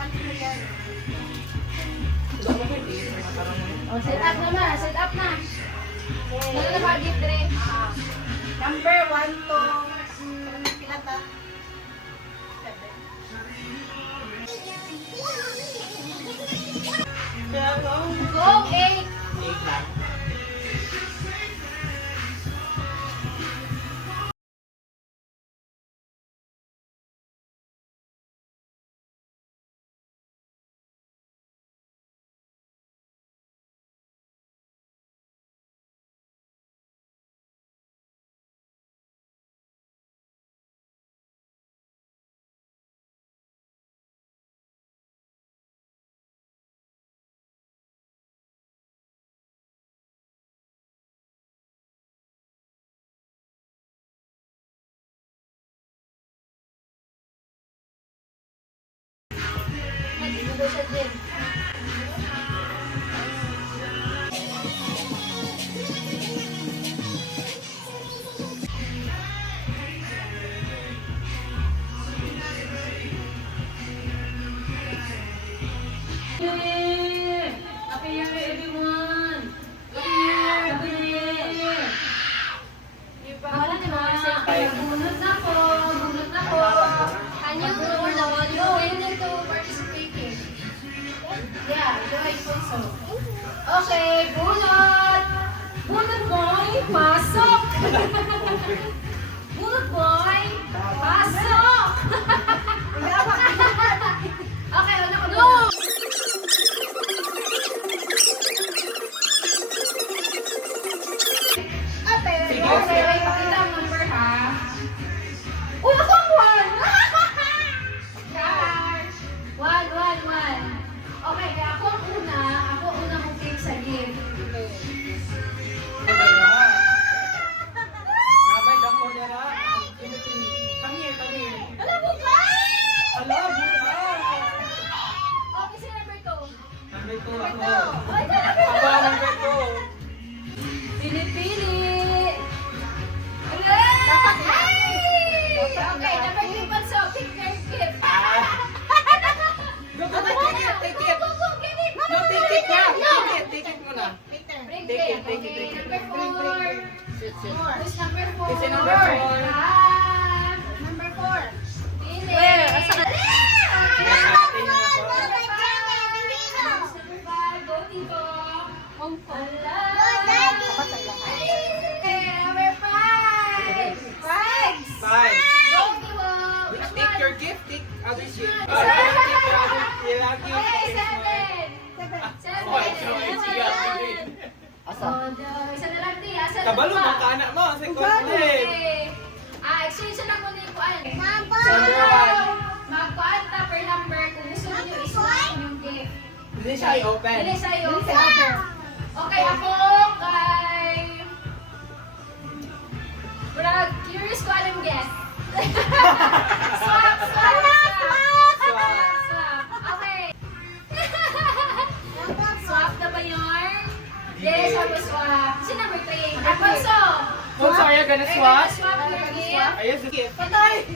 Oh, set up naman, set up na. Ano na ba gift rin? Number 1 to pilata. 7. Go, 8. 8 lang. Nag-ibo siya din. Happy New Year, everyone! Happy New Year! Wala ni mga bunot na po, bunot na po. Anyong door na one, you willing to participate in? Yeah, join also. Okay, bunot! Bunot boy, pasok! Bunot boy, pasok! Okay, ano ko no! Okay, pakita ang number ha. Uy, ako ang 1! Guys! 1. Okay, kaya ako ang una. Ako una mong click sa gift. Nabay ako dara. Come here. Alam mo ba? Hello, buka. Okay, si number 2. Number 2 Number ako. 2. Ay, number 2. Ako, number 2. Pili-pili. Ay! Okay, number 3 pa so. Pick your gift. Go, take it. Go, get it. No, take it na. Take it muna. Bring Take it, it. take it, Okay, take it. number 4. Sit. Who's number 4? Kasi number 4. Ah, Number 4. pili. Where? Asa ka? Number 5, go Tito. Ala. Okay, number 5. 5. 5. Go Tito. Which Take one? your gift. Take others gift. Seven. Okay, Okay, 7. Oh, isa na lang di. Asa na Kabalo ba? mo ka anak mo. Sa complete. Okay. Exchange na lang muna yung kuan. Number 1. Magkuan ta per number kung gusto niyo isuot yung gift. Hindi siya i-open. Dili sa'yo. Okay, ako kay... Brad, curious ko anong guess. Swap. Okay. Swap na ba yun? Yes, ako swap. Si number 3. Alfonso. Oh, sorry, you're gonna swap? Swap your gift. Ayos, gift. Patay!